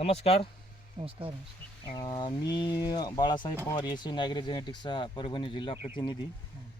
नमस्कार. नमस्कार अं, मी Balasaheb Pawar S N agri जेनेटिक्सचा Parbhani जिल्हा प्रतिनिधी.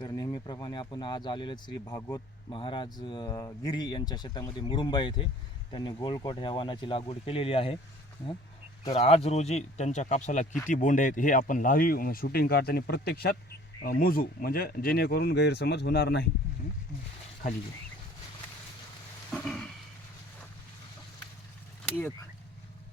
तर नेहमीप्रमाणे आपण आज आलेले श्री भागवत महाराज अं, गिरी यांच्या शेतामध्ये मुरुंबा येथे. त्यांनी गोल्डकोट ह्या वाहनाची लागवड केलेली आहे. हं. तर आज रोजी त्यांच्या कापसाला किती बोंड आहेत हे आपण लाईव्ह शूटिंग काढताना प्रत्यक्षात अं, मोजू. म्हणजे जेणेकरून गैरसमज होणार नाही. हं. खाली घे. एक.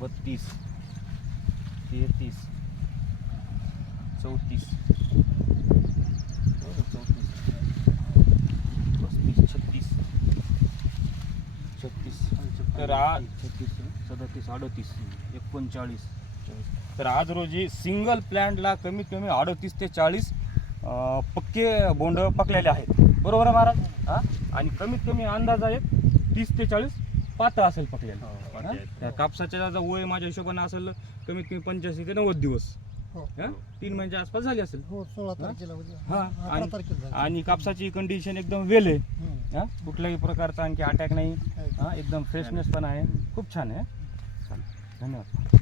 बत्तीस तेहतीस चौतीस चौतीस पस्तीस छत्तीस छत्तीस तर आज छत्तीस सदतीस अडतीस एकोणचाळीस. तर आज रोजी सिंगल प्लॅन्टला कमीत कमी अडतीस ते चाळीस पक्के बोंड पकलेले आहेत. बरोबर आहे महाराज? हा? आणि कमीत कमी अंदाज आहे तीस ते चाळीस. पातळ असेल पकलेलं हा? त्या कापसाच्या जर वय माझ्या हिशोबाने असेल कमीत कमी पंच्याऐंशी ते नव्वद दिवस हो हा? तीन महिन्याच्या आसपास झाले असेल हो सोळा तारखेला उद्या हा, अकरा आणि- तारखेला झालं. आणि कापसाची कंडिशन एकदम वेल आहे हम्म. हा? कुठल्याही प्रकारचा आणखी अटॅक नाही. हा एकदम फ्रेशनेस पण आहे खूप छान आहे चालेल. धन्यवाद